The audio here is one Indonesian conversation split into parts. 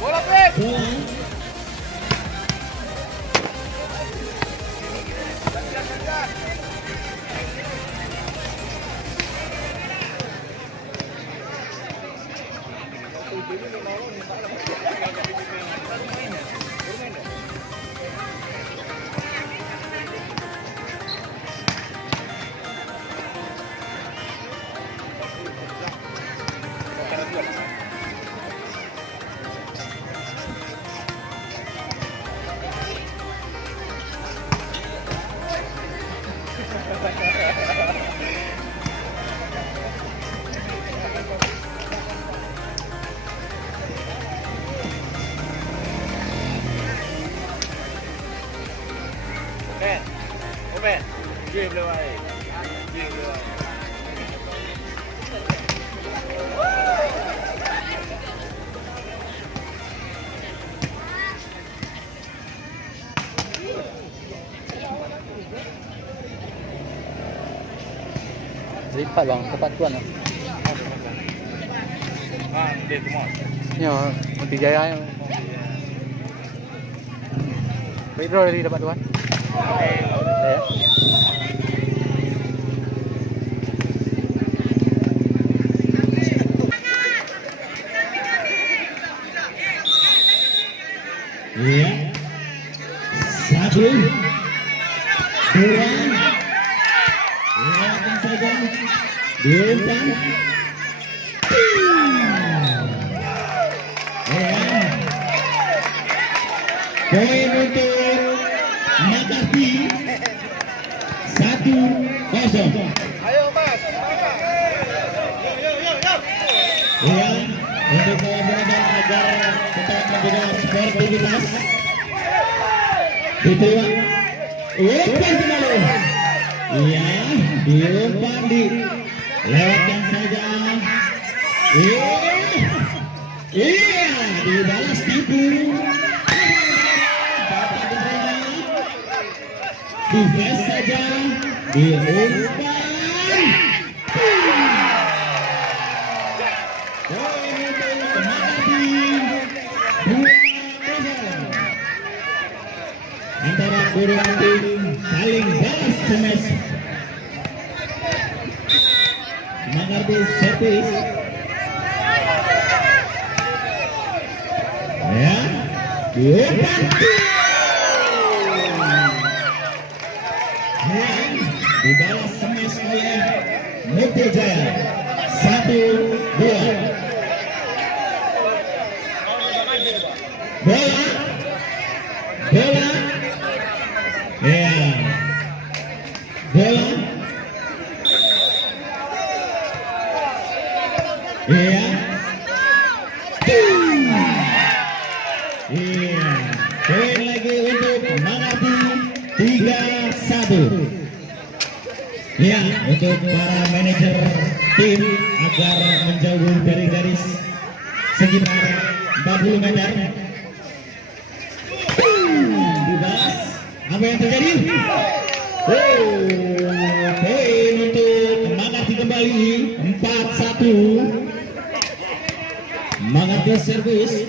Bola, Fred. Open. Game le vai. Game le vai. Lipat bang, tepat tuan lah. Dia semua. Ya, Mati Jaya yang. Pedro dari dapat tuan. Ya. Iya. Satu. Dua. Lakukan saja. Diumpan. Poin untuk Makati 1-0. Ayo Mas. Ya, untuk kawan-kawan agar tetap menjaga sportivitas. Diterima. Umpan kembali. Iya, diumpan lewatkan saja. Iya, dibalas tipu. Defense saja, diumpan. Antara kedua tim saling balas cemas. Mengerti servis. Ya, diumpan. Dibalas smash oleh Mukti Jaya 1-2. Bola ya, bola ya, iya, poin lagi untuk Makati 3-1. Ya, untuk para manajer tim agar menjauh dari garis sekitar 40 meter. Dibalas. Apa yang terjadi? Poin untuk Makati kembali 4-1. Makati servis.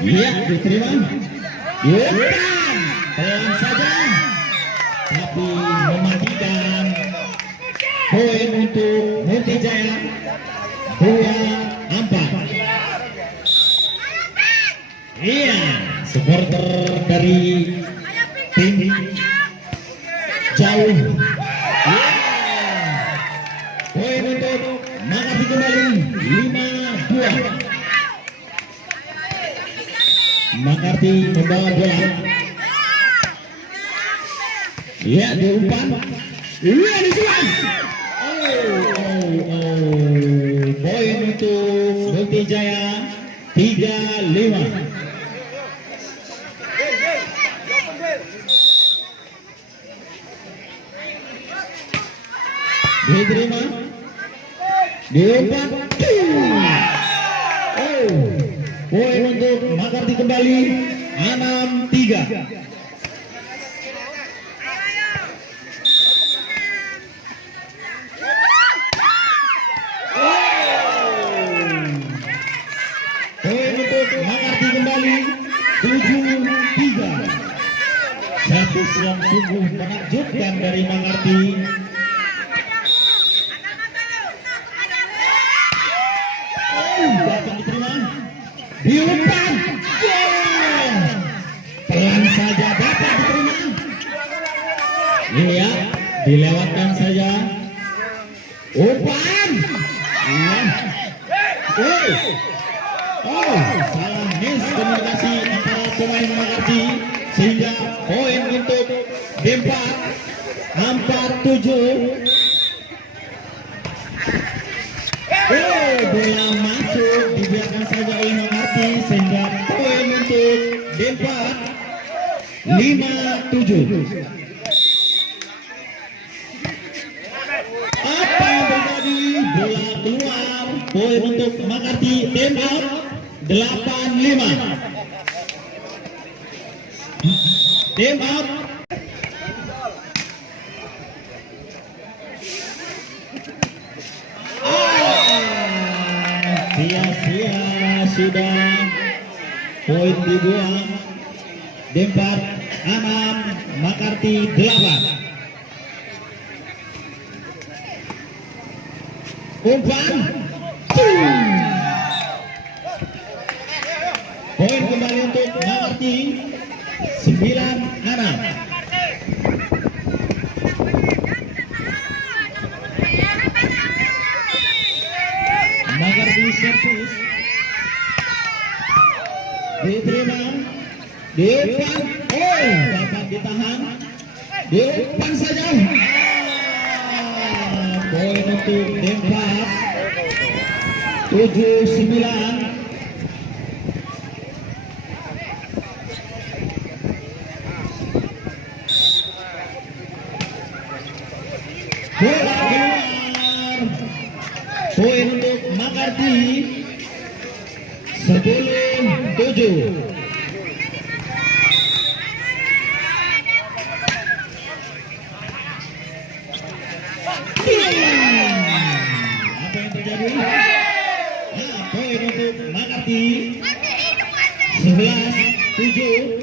Iya, diterima. Diumpan. Pelan saja, tapi mematikan. Poin untuk Mukti Jaya 2-4. Iya, supporter dari tim jauh. Ya. Poin untuk Makati kembali 5-2. Makati membawa bola. Ya, diumpan. Iya, disuan. Poin untuk Mukti Jaya 3-5. Diterima. Diumpan. Oh, poin untuk Makarti kembali 6-3. Poin untuk Makarti kembali 7-3. Servis yang sungguh menakjubkan dari Makarti. Dapat diterima. Diumpan. Pelan saja dapat diterima. Iya, dilewatkan saja. Umpan. Salah miskomunikasi antara pemain Makarti sehingga poin untuk Dempak 4-7. Bola masuk dibiarkan saja oleh Makarti sehingga poin untuk Dempak 5-7. Apa yang terjadi? Bola keluar. Poin untuk Makarti Dempak 8-5. Dempak. Sia-sia sudah poin dibuang. Dempak 6, Makarti 8. Umpan. Poin kembali untuk Makarti 9-6. Makarti servis. Diterima. Diumpan. Dapat ditahan. Diumpan saja. Poin untuk Dempak 7-9. Bola keluar. Poin untuk Makarti 10-7. Apa yang terjadi? Poin untuk Makarti 11-7.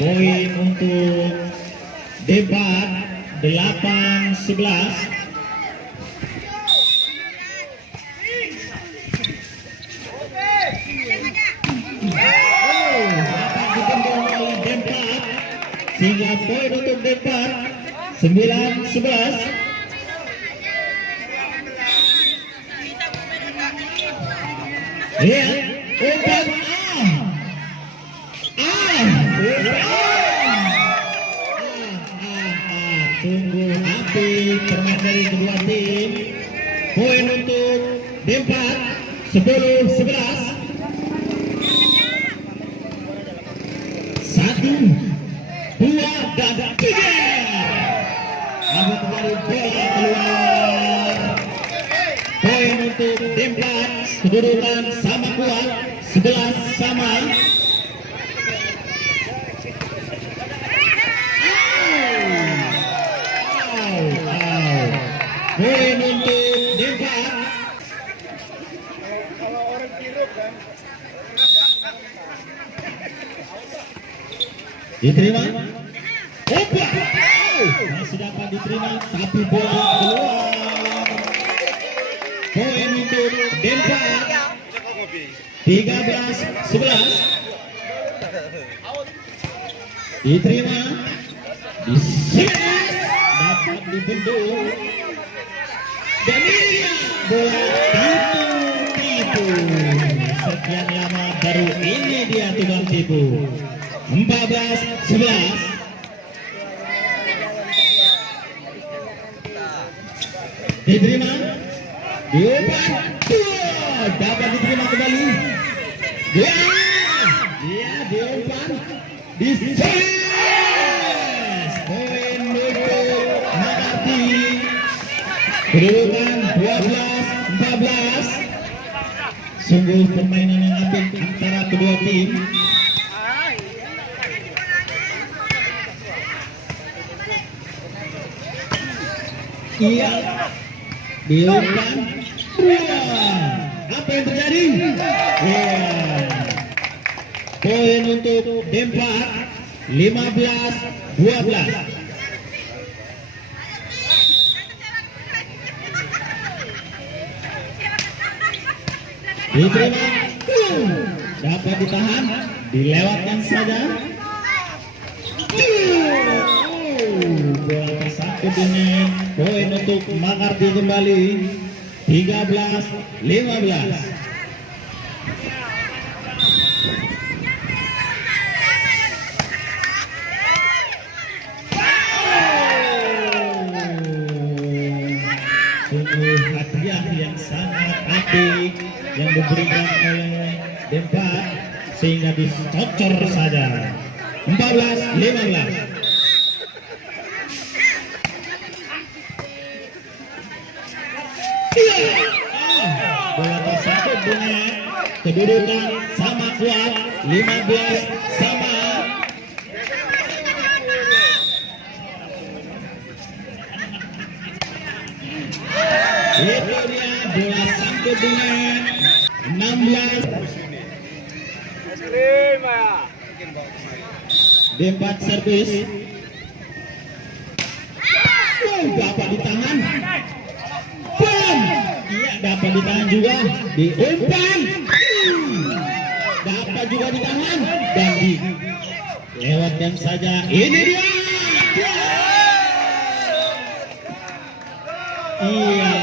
Poin untuk Dempak 8-11. Sehingga poin untuk Dempak 9-11. Ya, umpan. Sungguh api permain dari kedua tim. Poin untuk Dempak 10-11. 1, 2, dan 3. Namun kembali bola keluar. Poin untuk Dempak, kedudukan sama kuat 11-sama. Poin untuk Dempak. Kalau orang kirim kan. Diterima. Masih dapat diterima, tapi bola keluar. Poin untuk Dempak 13-11. Diterima. Dapat dibendung. Dan ini bola tipu. Sekian lama baru ini dia tukang tipu. 14-11. Diterima. Diumpan. Dapat diterima kembali. Dia diumpan di poin untuk Makarti. Kedudukan 12-14. Sungguh permainan yang apik antara kedua tim. Iya, diumpan. Apa yang terjadi? Poin untuk Dempak 15-12. Diterima, dapat ditahan, dilewatkan saja. Bola tersangkut dengan poin untuk Makarti kembali 13-15. Sungguh hadiah yang sangat apik yang diberikan oleh Dempak sehingga dicocor saja. 14-15. Bola tersangkut dengan kedudukan sama kuat 15-sama. Itu dia bola sangkut dengan 16. Dempak servis. Dapat ditahan. Iya, dapat ditahan juga. Diumpan. Dapat juga ditahan dan dilewatkan saja. Ini dia. Iya,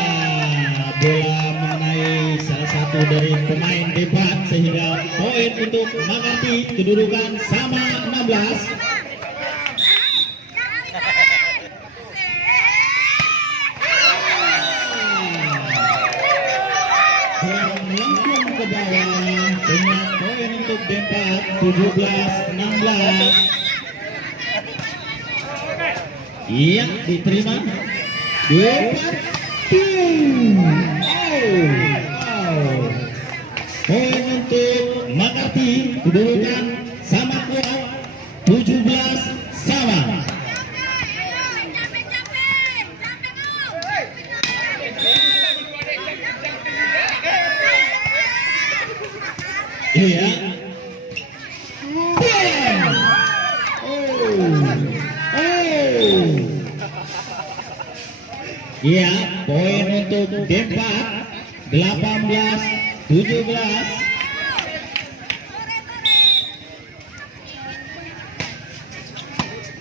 bola mengenai salah satu dari pemain Dempak sehingga poin untuk Makarti kedudukan sama 16. Melengkung ke bawah dengan poin untuk Dempak 17-16. Iya, diterima. Poin untuk Makarti kedudukan sama kuat 17-sama. Iya. Iya, poin untuk Dempak 18-17.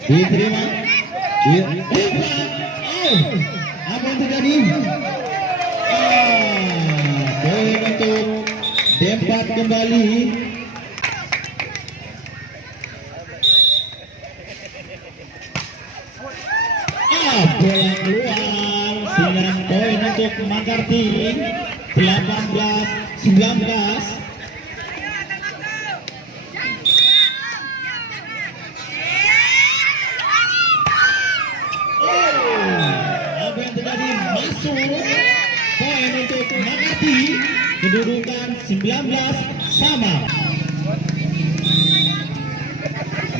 Diterima. Apa yang terjadi? Poin untuk Dempak kembali. Bola keluar sehingga poin untuk Makarti 18-19. Apa yang terjadi? Masuk poin untuk Makarti kedudukan 19-sama.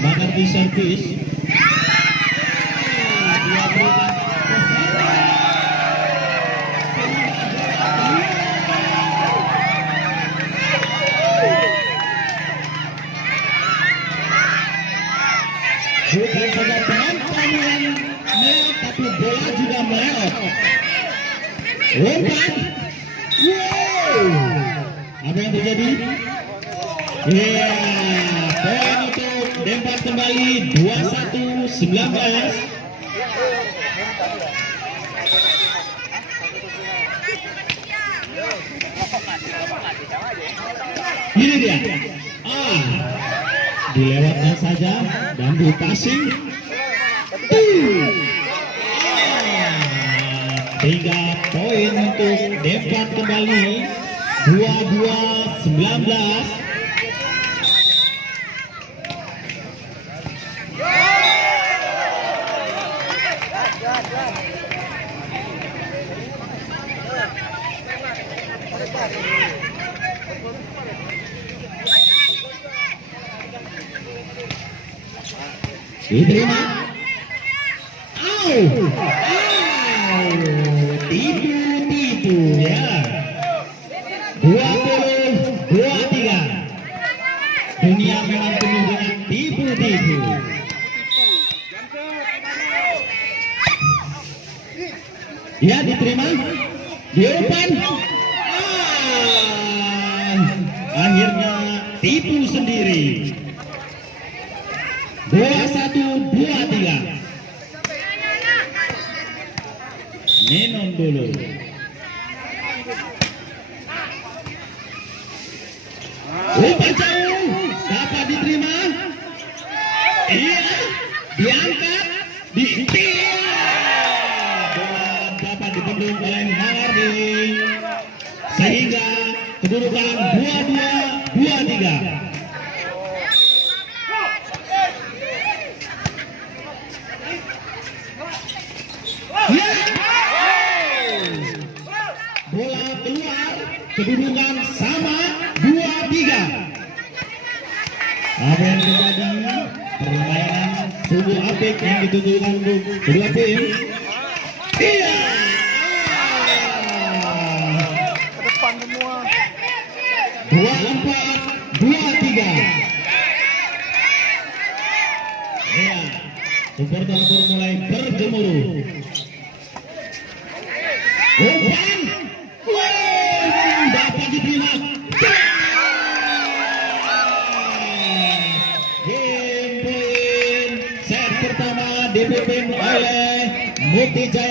Makarti servis. Dia berikan bukan saja penonton yang melihat, tapi bola juga meleot. Umpan. Apa yang terjadi? Iya, poin untuk Dempak kembali 21-19. Ini dia. Dilewatkan saja dan di passing. 3 poin untuk Dempak kembali 22-19. Diterima. Tipu ya. 20-23. Dunia memang penuh dengan tipu-tipu. Ya, diterima. Diumpan. Akhirnya tipu sendiri. 21-23. Nenon dulu. Umpan jauh. Dapat diterima. Iya. Diangkat. Dapat dibendung oleh Mardi. Sehingga kedudukan 22-23. Bola keluar, kedudukan sama 2-3. Apa yang terjadi? Permainan sungguh apik yang ditunjukkan kedua tim. Iya. Ke depan semua. 24-23. Iya. Supporter mulai bergemuruh. Umpan. Dapat diterima. Game point set pertama dipimpin oleh Mukti Jaya.